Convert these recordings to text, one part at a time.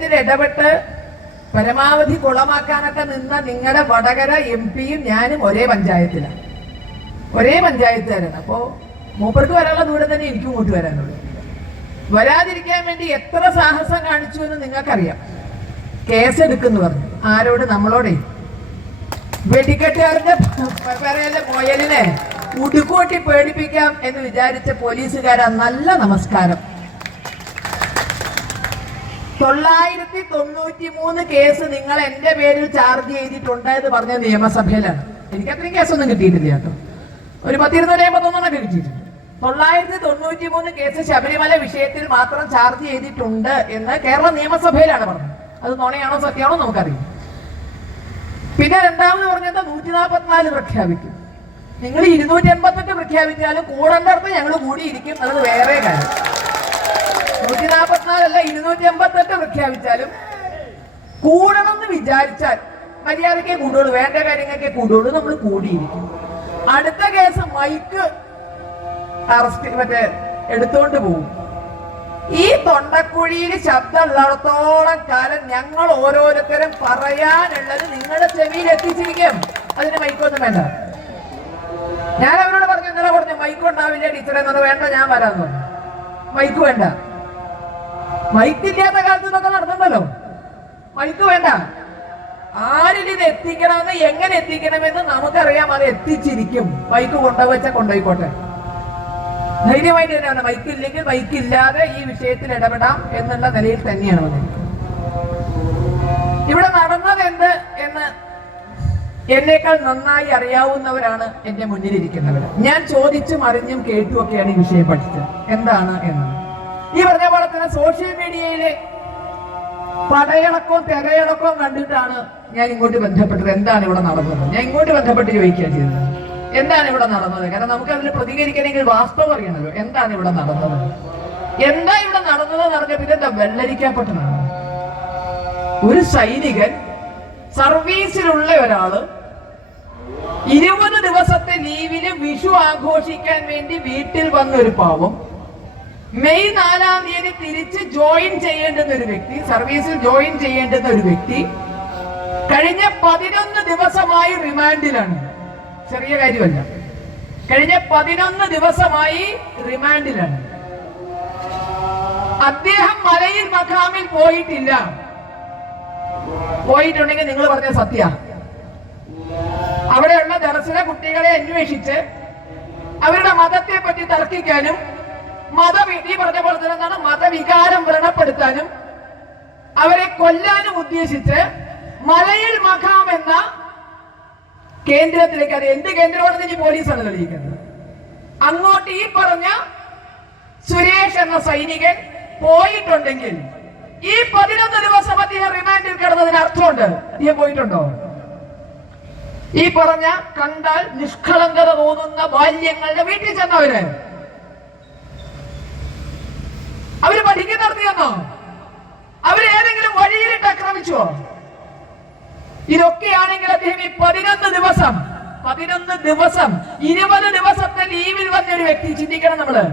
വിഷയത്തിൽ ഇടപെട്ട് പരമാവധി കുളമാക്കാനൊക്കെ നിന്ന നിങ്ങളുടെ വടകര MP-യും ഞാനും ഒരേ പഞ്ചായത്തുകാരാണ്. അപ്പോ മൂപ്പർക്ക് വരാനുള്ള ദൂരം തന്നെ എനിക്കും ഇങ്ങോട്ട് വരാനുള്ളൂ. വരാതിരിക്കാൻ വേണ്ടി എത്ര സാഹസം കാണിച്ചു എന്ന് നിങ്ങൾക്കറിയാം. കേസെടുക്കുന്നു പറഞ്ഞു. ആരോട്? നമ്മളോടെ. വെടിക്കെട്ടുകാരന്റെ പറയല്ലേ മുയലിനെ ഉടുക്കൂട്ടി പേടിപ്പിക്കാം എന്ന് വിചാരിച്ച പോലീസുകാരാ. നല്ല നമസ്കാരം. 993 കേസ് നിങ്ങൾ എന്റെ പേരിൽ ചാർജ് ചെയ്തിട്ടുണ്ട് എന്ന് പറഞ്ഞ നിയമസഭയിലാണ്. എനിക്ക് അത്രയും കേസൊന്നും കിട്ടിയിട്ടില്ല കേട്ടോ. ഒരു 10-251 കിട്ടിയിട്ടുണ്ട്. 993 കേസ് ശബരിമല വിഷയത്തിൽ മാത്രം ചാർജ് ചെയ്തിട്ടുണ്ട് എന്ന് കേരള നിയമസഭയിലാണ് പറഞ്ഞത്. അത് നുണയാണോ സത്യമാണോ നമുക്കറിയാം. പിന്നെ രണ്ടാമത് പറഞ്ഞത് 144 പ്രഖ്യാപിക്കും. നിങ്ങൾ 288 പ്രഖ്യാപിച്ചാലും കൂടേണ്ടടുത്ത് ഞങ്ങൾ കൂടിയിരിക്കും. അത് വേറെ കാര്യം. 144 അല്ല 288 പ്രഖ്യാപിച്ചാലും കൂടണമെന്ന് വിചാരിച്ചാൽ മര്യാദക്കേ കൂടുള്ളൂ, വേണ്ട കാര്യങ്ങൾക്കേ കൂടുള്ളൂ. നമ്മൾ കൂടിയിരിക്കും. അടുത്ത കേസ് മൈക്ക് അറസ്റ്റ് എടുത്തോണ്ട് പോകും. ഈ തൊണ്ടക്കുഴിയിൽ ശബ്ദമുള്ളിടത്തോളം കാലം ഞങ്ങൾ ഓരോരുത്തരും പറയാനുള്ളത് നിങ്ങളുടെ ചെവിയിൽ എത്തിച്ചിരിക്കും. അതിന് മൈക്കൊന്നും വേണ്ട. ഞാൻ അവരോട് പറഞ്ഞു, ഇന്നലെ പറഞ്ഞു മൈക്ക് ഉണ്ടാവില്ല ടീച്ചറെ എന്നത്. വേണ്ട, ഞാൻ വരാന്ന് പറഞ്ഞു. മൈക്ക് വേണ്ട. മൈക്കില്ലാത്ത കാലത്ത് ഇതൊക്കെ നടന്നുണ്ടല്ലോ. മൈക്ക് വേണ്ട. ആരിത് എത്തിക്കണമെന്ന് എങ്ങനെ എത്തിക്കണമെന്ന് നമുക്കറിയാം. അത് എത്തിച്ചിരിക്കും. മൈക്ക് കൊണ്ടുവച്ചാൽ കൊണ്ടുപോയിക്കോട്ടെ. ധൈര്യമായിട്ട് തന്നെയാണ്. മൈക്കില്ലെങ്കിൽ മൈക്കില്ലാതെ ഈ വിഷയത്തിൽ ഇടപെടാം എന്നുള്ള നിലയിൽ തന്നെയാണ് വന്നിരിക്കുന്നത്. ഇവിടെ നടന്നത് എന്ത് എന്ന് എന്നേക്കാൾ നന്നായി അറിയാവുന്നവരാണ് എന്റെ മുന്നിലിരിക്കുന്നവർ. ഞാൻ ചോദിച്ചും അറിഞ്ഞും കേട്ടുമൊക്കെയാണ് ഈ വിഷയം പഠിച്ചത് എന്താണ് എന്ന്. ഈ പറഞ്ഞ പോലെ തന്നെ സോഷ്യൽ മീഡിയയിലെ പടയിളക്കവും തിരയിളക്കവും കണ്ടിട്ടാണ് ഞാൻ ഇങ്ങോട്ട് ബന്ധപ്പെട്ടത്. എന്താണ് ഇവിടെ നടന്നത്? ഞാൻ ഇങ്ങോട്ട് ബന്ധപ്പെട്ട് ചോദിക്കുകയാണ് ചെയ്തത്, എന്താണ് ഇവിടെ നടന്നത്? കാരണം നമുക്ക് അതിന് പ്രതികരിക്കണമെങ്കിൽ വാസ്തവം അറിയണമല്ലോ. എന്താണ് ഇവിടെ നടന്നത്? എന്താ ഇവിടെ നടന്നത് എന്ന് പറഞ്ഞ പിന്നെ എന്താ വെള്ളരിക്കപ്പെട്ടതാണ്. ഒരു സൈനികൻ, സർവീസിലുള്ള ഒരാള് 20 ദിവസത്തെ ലീവില് വിഷു ആഘോഷിക്കാൻ വേണ്ടി വീട്ടിൽ വന്നൊരു പാവം, മെയ് 4-ാം തീയതി തിരിച്ച് ജോയിൻ ചെയ്യേണ്ടുന്ന ഒരു വ്യക്തി, സർവീസിൽ ജോയിൻ ചെയ്യേണ്ടുന്ന ഒരു വ്യക്തി കഴിഞ്ഞ 11 ദിവസമായി റിമാൻഡിലാണ്. ചെറിയ കാര്യമല്ല. കഴിഞ്ഞ 11 ദിവസമായി റിമാൻഡിലാണ്. അദ്ദേഹം മലയിൽ മഖാമിൽ പോയിട്ടില്ല. പോയിട്ടുണ്ടെങ്കിൽ നിങ്ങൾ പറഞ്ഞ സത്യ. അവിടെയുള്ള ദർശന കുട്ടികളെ അന്വേഷിച്ച് അവരുടെ മതത്തെ പറ്റി തർക്കിക്കാനും ഈ പറഞ്ഞ പോലെ തന്നെ എന്താണ് മതവികാരം വ്രണപ്പെടുത്താനും അവരെ കൊല്ലാനും ഉദ്ദേശിച്ച് മലയിൽ മഖാം എന്ന കേന്ദ്രത്തിലേക്ക്, അത് എന്ത് കേന്ദ്രമാണെന്ന് ഇനി പോലീസാണ് തെളിയിക്കുന്നത്, അങ്ങോട്ട് ഈ പറഞ്ഞ സുരേഷ് എന്ന സൈനികൻ പോയിട്ടുണ്ടെങ്കിൽ ഈ 11 ദിവസം അദ്ദേഹം റിമാൻഡിൽ കിടന്നതിന് അർത്ഥമുണ്ട്. അദ്ദേഹം പോയിട്ടുണ്ടോ? ഈ പറഞ്ഞ കണ്ടാൽ നിഷ്കളങ്കത തോന്നുന്ന ബാല്യങ്ങളുടെ വീട്ടിൽ ചെന്നവര് അവര് പഠിക്കുന്ന നടത്തിയെന്നോ? അവരേതെങ്കിലും വഴിയിലിട്ട് ആക്രമിച്ചോ? ഇതൊക്കെയാണെങ്കിൽ അദ്ദേഹം ഈ 11 ദിവസം 20 ദിവസത്തെ ലീവിൽ വന്ന ഒരു വ്യക്തി, ചിന്തിക്കണം നമ്മള്.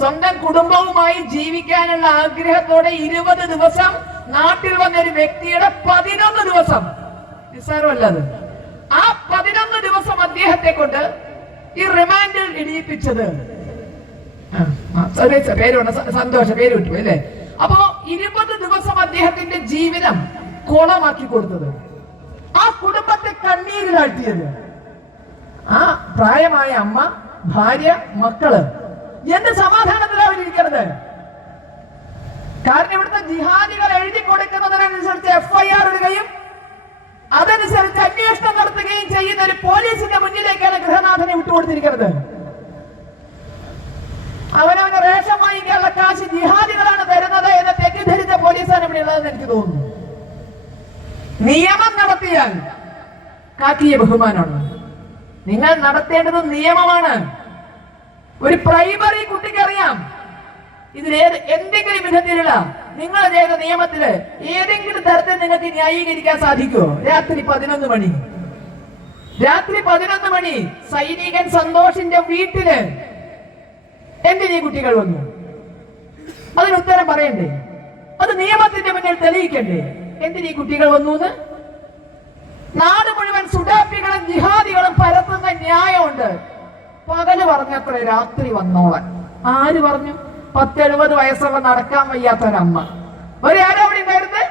സ്വന്തം കുടുംബവുമായി ജീവിക്കാനുള്ള ആഗ്രഹത്തോടെ 20 ദിവസം നാട്ടിൽ വന്ന ഒരു വ്യക്തിയുടെ 11 ദിവസം നിസ്സാരമല്ലത്. ആ 11 ദിവസം അദ്ദേഹത്തെ കൊണ്ട് ഈ റിമാൻഡിൽ ഇടിയിപ്പിച്ചത് പേരുണ്ട്, സന്തോഷ പേര് കിട്ടും അല്ലേ? അപ്പോ 20 ദിവസം അദ്ദേഹത്തിന്റെ ജീവിതം കോളമാക്കി കൊടുത്തത്, ആ കുടുംബത്തെ കണ്ണീരിലാഴ്ത്തിയത്, ആ പ്രായമായ അമ്മ, ഭാര്യ, മക്കള് എന്ത് സമാധാനത്തിലാണ് അവരിയ്ക്കുന്നത്? കാരണം ഇവിടുത്തെ ജിഹാദികൾ എഴുതി കൊടുക്കുന്നതിനനുസരിച്ച് FIR ഇടുകയും അതനുസരിച്ച് അന്വേഷണം നടത്തുകയും ചെയ്യുന്ന ഒരു പോലീസിന്റെ മുന്നിലേക്കാണ് ഗൃഹനാഥനെ വിട്ടുകൊടുത്തിരിക്കുന്നത്. അവനവന് റേഷൻ വാങ്ങിക്കാനുള്ള കാശ് ജിഹാദികളാണ് തരുന്നത് എന്ന് തെറ്റിദ്ധരിച്ച പോലീസാണ് ഇവിടെ ഉള്ളതെന്ന് എനിക്ക് തോന്നുന്നു. നിയമം നടത്തിയാൽ കാക്കിയ ബഹുമാനമാണ്. നിങ്ങൾ നടത്തേണ്ടത് നിയമമാണ്. ഒരു പ്രൈമറി കുട്ടിക്ക് അറിയാം ഇതിലേത് എന്തെങ്കിലും വിധത്തിലുള്ള നിങ്ങൾ ചെയ്ത നിയമത്തില് ഏതെങ്കിലും തരത്തിൽ നിങ്ങൾക്ക് ന്യായീകരിക്കാൻ സാധിക്കുമോ? രാത്രി 11 മണി സൈനികൻ സന്തോഷിന്റെ വീട്ടില് എന്തിനീ കുട്ടികൾ വന്നു? അതിന് ഉത്തരം പറയണ്ടേ? അത് നിയമത്തിന്റെ മുന്നിൽ തെളിയിക്കണ്ടേ? എന്തിനീ കുട്ടികൾ വന്നു? നാട് മുഴുവൻ സുഡാപ്പികളും ജിഹാദികളും പരത്തുന്ന ന്യായമുണ്ട്. പകല് പറഞ്ഞത്ര രാത്രി വന്നോളാൻ. ആര് പറഞ്ഞു? 70 വയസ്സുള്ള നടക്കാൻ വയ്യാത്തൊരമ്മ. ഒരാരും അവിടെ ഉണ്ടായിരുന്നത്?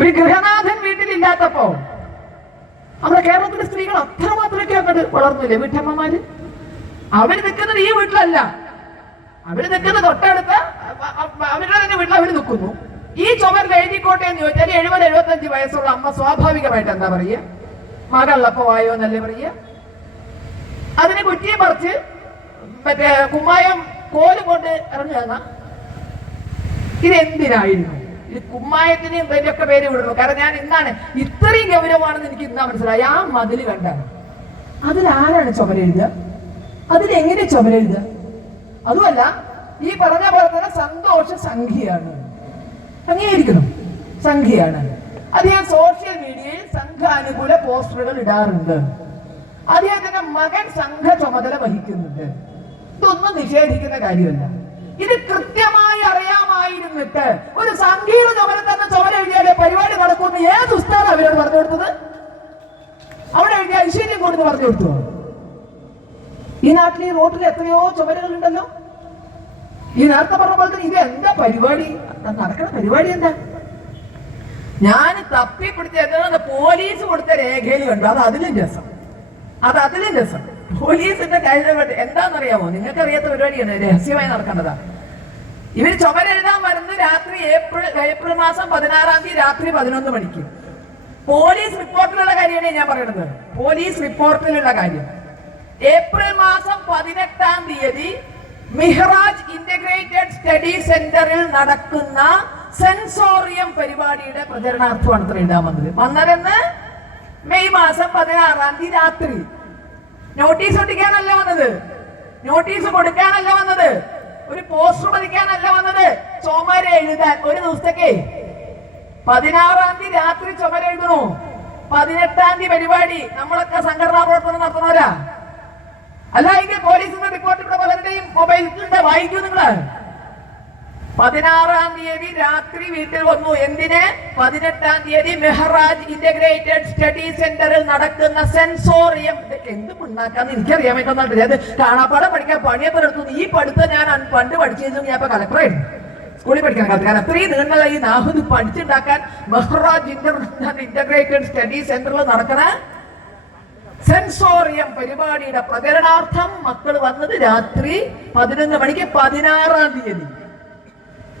ഒരു ഗൃഹനാഥൻ വീട്ടിലില്ലാത്തപ്പോ നമ്മുടെ കേരളത്തിലെ സ്ത്രീകൾ അത്രമാത്രമൊക്കെ അങ്ങോട്ട് വളർന്നില്ലേ വീട്ടമ്മമാര്? അവര് നിൽക്കുന്നത് ഈ വീട്ടിലല്ല, അവര് നിൽക്കുന്നത് തൊട്ടടുത്ത അവരുടെ തന്നെ വീട്ടിൽ അവര് നിൽക്കുന്നു. ഈ ചുമരിൽ എഴുതിക്കോട്ടെ എന്ന് ചോദിച്ചാൽ 70-75 വയസ്സുള്ള അമ്മ സ്വാഭാവികമായിട്ട് എന്താ പറയുക? മകളുള്ളപ്പോ വായോ എന്നല്ലേ പറയുക? അതിനെ കുറ്റിയെ പറിച്ച് മറ്റേ കുമ്മായം കോലും കൊണ്ട് ഇറങ്ങുക. ഇതെന്തിനായിരുന്നു? ഇത് കുമ്മായത്തിന് ഇതിന്റെയൊക്കെ പേര് വിടുന്നു. കാരണം ഞാൻ ഇന്നാണ് ഇത്രയും ഗൗരവമാണെന്ന് എനിക്ക് ഇന്നാ മനസ്സിലായി. ആ മതില് കണ്ടാണ് അതിലാരാണ് ചുമരെഴുതുക? അതിലെങ്ങനെ ചുമരെഴുതുക? അതുമല്ല, ഈ പറഞ്ഞ പോലെ തന്നെ സന്തോഷ സംഖ്യയാണ്, അംഗീകരിക്കണം, സംഖ്യയാണ്. അദ്ദേഹം സോഷ്യൽ മീഡിയയിൽ സംഘാനുകൂല പോസ്റ്ററുകൾ ഇടാറുണ്ട്. അദ്ദേഹത്തിന്റെ മകൻ സംഘ ചുമതല വഹിക്കുന്നുണ്ട്. ഇതൊന്നും നിഷേധിക്കുന്ന കാര്യമല്ല. ഇത് കൃത്യമായി അറിയാമായിരുന്നിട്ട് ഒരു സംഘീയ ചുമതല തന്നെ ചുമല എഴുതിയാലേ പരിപാടി നടക്കുമെന്ന് ഏത് ഉസ്താദാണ് അവരോട് പറഞ്ഞു കൊടുത്തത്? അവിടെ എഴുതിയ ഐശ്വര്യം കൊടുത്ത് പറഞ്ഞു കൊടുത്തു. ഈ നാട്ടിൽ ഈ റോട്ടിൽ എത്രയോ ചുമലുകൾ ഉണ്ടല്ലോ. ഈ നേരത്തെ പറഞ്ഞ പോലെ തന്നെ ഇത് എന്താ പരിപാടി? നടക്കുന്ന പരിപാടി എന്താ? ഞാൻ തപ്പിപ്പിടിച്ച് എന്താ പോലീസ് കൊടുത്ത രേഖയിൽ കണ്ടു. അത് അതിലും രസം. പോലീസിന്റെ കാര്യം എന്താണെന്നറിയാമോ? നിങ്ങൾക്കറിയാത്ത പരിപാടിയാണ്, രഹസ്യമായി നടക്കേണ്ടതാ. ഇവർ ചുമരെഴുതാൻ വരുന്നത് രാത്രി ഏപ്രിൽ മാസം 16-ാം തീയതി രാത്രി 11 മണിക്ക്. പോലീസ് റിപ്പോർട്ടിലുള്ള കാര്യമാണ് ഞാൻ പറയുന്നത്. പോലീസ് റിപ്പോർട്ടിലുള്ള കാര്യം ഏപ്രിൽ മാസം 18-ാം തീയതി മിഹ്റാജ് ഇന്റഗ്രേറ്റഡ് സ്റ്റഡി സെന്ററിൽ നടക്കുന്ന സെൻസോറിയം പരിപാടിയുടെ പ്രചരണാർത്ഥമാണ് അത്ര എഴുതാൻ വന്നത്. വന്നതെന്ന് മെയ് മാസം 16-ാം തീയതി രാത്രി. നോട്ടീസ് ഒട്ടിക്കാനല്ല വന്നത്, നോട്ടീസ് കൊടുക്കാനല്ല വന്നത്, ഒരു പോസ്റ്റർ പതിക്കാനല്ല വന്നത്, ചുമര എഴുതാൻ. ഒരു ദിവസത്തേക്ക് 16-ാം തീയതി രാത്രി ചുമര എഴുതണു, 18-ാം തീയതി പരിപാടി. നമ്മളൊക്കെ സംഘടനാ പ്രവർത്തനം നടത്തുന്നവരാ. അല്ല എങ്കിൽ പോലീസിന്റെ റിപ്പോർട്ട് ഇവിടെ പലരുടെയും മൊബൈലിലുണ്ട്, വായിക്കൂ നിങ്ങള്. 16-ാം തീയതി രാത്രി വീട്ടിൽ വന്നു. എന്തിന്? 18-ാം തീയതി മെഹ്റാജ് ഇന്റഗ്രേറ്റഡ് സ്റ്റഡി സെന്ററിൽ നടക്കുന്ന സെൻസോറിയം. ഇതൊക്കെ എന്ത് ഉണ്ടാക്കാന്ന് എനിക്കറിയാൻ പറ്റുന്നില്ല. അത് കാണാപ്പാടം പഠിക്കാൻ പണിയപ്പോൾ എടുത്തു. ഈ പഠിത്തം ഞാൻ പണ്ട് പഠിച്ചിരുന്നു. ഞാൻ ഇപ്പൊ കളക്ടറായിരുന്നു, സ്കൂളിൽ പഠിക്കാൻ കാലത്ത്. കാരണം അത്രയും നീണ്ടുള്ള ഈ നാഹുദ് പഠിച്ചുണ്ടാക്കാൻ മെഹ്റാജ് ഇന്റഗ്രേറ്റഡ് സ്റ്റഡി സെന്ററിൽ നടക്കുന്ന സെൻസോറിയം പരിപാടിയുടെ പ്രചരണാർത്ഥം മക്കൾ വന്നത് രാത്രി 11 മണിക്ക്. 16-ാം തീയതി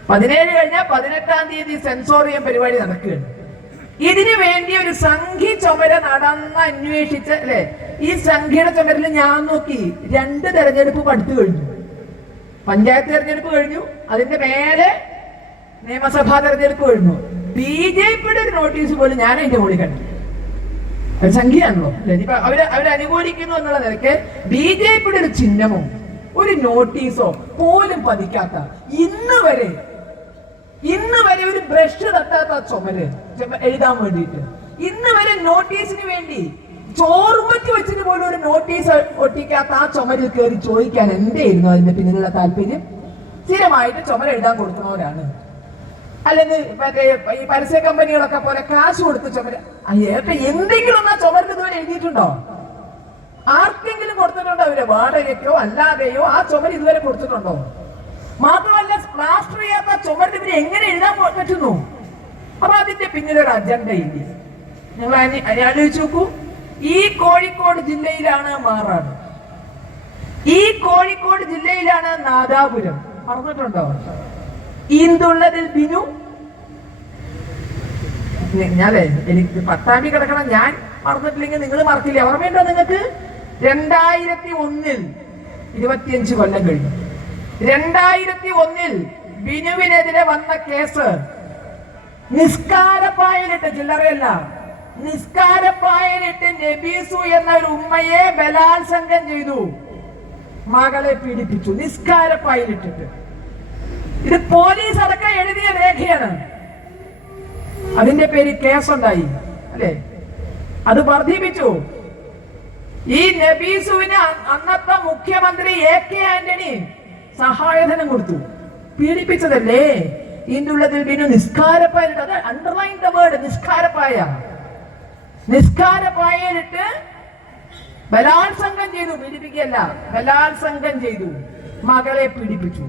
17 കഴിഞ്ഞാൽ 18-ാം തീയതി സെൻസോറിയം പരിപാടി നടക്കുകയാണ്. ഇതിനു വേണ്ടി ഒരു സംഖ്യ ചുമര നടന്ന് അന്വേഷിച്ച് അല്ലെ? ഈ സംഖ്യയുടെ ചുമരിൽ ഞാൻ നോക്കി 2 തെരഞ്ഞെടുപ്പ് പഠിച്ചു കഴിഞ്ഞു. പഞ്ചായത്ത് തെരഞ്ഞെടുപ്പ് കഴിഞ്ഞു, അതിന്റെ മേലെ നിയമസഭാ തെരഞ്ഞെടുപ്പ് കഴിഞ്ഞു. BJPയുടെ ഒരു നോട്ടീസ് പോലും ഞാൻ അതിന്റെ മുകളിൽ കണ്ടു. സംഖ്യയാണല്ലോ അല്ലെ? ഇപ്പൊ അവരനുകൂലിക്കുന്നു എന്നുള്ള നിലയ്ക്ക് BJPയുടെ ഒരു ചിഹ്നമോ ഒരു നോട്ടീസോ പോലും പതിക്കാത്ത, ഇന്ന് വരെ ഒരു ബ്രഷ് തട്ടാത്ത ചുമര് എഴുതാൻ വേണ്ടിയിട്ട്, ഇന്ന് വരെ നോട്ടീസിന് വേണ്ടി ചോറുമറ്റി വെച്ചിട്ട് പോലും ഒരു നോട്ടീസ് ഒട്ടിക്കാത്ത ആ ചുമരിൽ കയറി ചോദിക്കാൻ എന്തായിരുന്നു അതിന്റെ പിന്നിലുള്ള താല്പര്യം? സ്ഥിരമായിട്ട് ചുമര എഴുതാൻ കൊടുക്കുന്നവരാണ്. അല്ലെങ്കിൽ മറ്റേ ഈ പരസ്യ കമ്പനികളൊക്കെ പോലെ കാശ് കൊടുത്ത് ചുമര എന്തെങ്കിലും ആ ചുമരിൽ ഇതുവരെ എഴുതിയിട്ടുണ്ടോ? ആർക്കെങ്കിലും കൊടുത്തിട്ടുണ്ടോ? അവര് വാടകയ്ക്കോ അല്ലാതെയോ ആ ചുമര് ഇതുവരെ കൊടുത്തിട്ടുണ്ടോ? മാത്രമല്ല, പ്ലാസ്റ്റർ ചെയ്യാത്ത ചുമരിൽ ഇവര് എങ്ങനെ എഴുതാൻ പറ്റുന്നു? അപ്പൊ അതിന്റെ പിന്നിലൊരു അജണ്ട ഇല്ല. നിങ്ങൾ ആലോചിച്ച് നോക്കൂ. ഈ കോഴിക്കോട് ജില്ലയിലാണ് മാറാട്, ഈ കോഴിക്കോട് ജില്ലയിലാണ് നാദാപുരം. മറന്നിട്ടുണ്ടോ? ഇന്തുള്ളതിൽ ബിനു. ഞാനേ എനിക്ക് പട്ടാമ്പി കിടക്കണം, ഞാൻ മറന്നിട്ടില്ലെങ്കിൽ നിങ്ങൾ മറക്കില്ല. ഓർമ്മയുണ്ടോ നിങ്ങൾക്ക്? 2001 25 കൊല്ലം കഴിഞ്ഞു. 2001 ബിനുവിനെതിരെ വന്ന കേസ് നിസ്കാരപ്പായലിട്ട്, ചില്ലറയല്ല, നിസ്കാരപ്പായലിട്ട് നബീസു എന്ന ഒരു ഉമ്മയെ ബലാത്സംഗം ചെയ്തു, മകളെ പീഡിപ്പിച്ചു നിസ്കാരപ്പായലിട്ടിട്ട്. ഇത് പോലീസ് അടക്കം എഴുതിയ രേഖയാണ്. അതിന്റെ പേര് കേസുണ്ടായി അല്ലേ? അത് വർദ്ധിപ്പിച്ചു. ഈ നബീസുവിന് അന്നത്തെ മുഖ്യമന്ത്രി AK ആന്റണി സഹായധനം കൊടുത്തു. പീഡിപ്പിച്ചതല്ലേ? ഇതിൻ്റെ ഉള്ളതിൽ ബിനു നിസ്കാരപ്പായിട്ട്, അത് അണ്ടർലൈൻ ദ വേർഡ് നിസ്കാരപ്പായ. നിസ്കാരപ്പായയിലിട്ട് ബലാത്സംഗം ചെയ്തു, പീഡിപ്പിക്കല്ല, ബലാത്സംഗം ചെയ്തു, മകളെ പീഡിപ്പിച്ചു.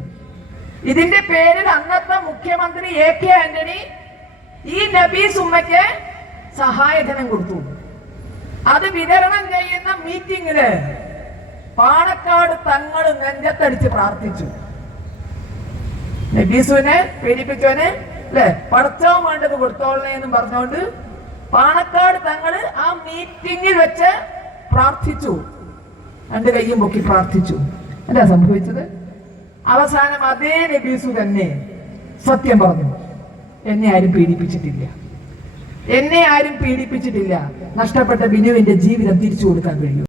ഇതിന്റെ പേരിൽ അന്നത്തെ മുഖ്യമന്ത്രി AK ആന്റണി ഈ നബീസ് ഉമ്മയ്ക്ക് സഹായധനം കൊടുത്തു. അത് വിതരണം ചെയ്യുന്ന മീറ്റിംഗില് പാണക്കാട് തങ്ങൾ നെഞ്ചത്തടിച്ച് പ്രാർത്ഥിച്ചു. നബീസുവിനെ പീഡിപ്പിച്ചവന് അല്ലെ പടച്ചവൻ വേണ്ടത് കൊടുത്തോളണേ എന്നും പറഞ്ഞുകൊണ്ട് പാണക്കാട് തങ്ങള് ആ മീറ്റിംഗിൽ വെച്ച് പ്രാർത്ഥിച്ചു. രണ്ട് കയ്യും പൊക്കി പ്രാർത്ഥിച്ചു. എന്താ സംഭവിച്ചത്? അവസാനം അതേ നബീസു തന്നെ സത്യം പറഞ്ഞു, എന്നെ ആരും പീഡിപ്പിച്ചിട്ടില്ല, എന്നെ ആരും പീഡിപ്പിച്ചിട്ടില്ല, നഷ്ടപ്പെട്ട ബിനുവിന്റെ ജീവിതം തിരിച്ചു കൊടുക്കാൻ കഴിയും.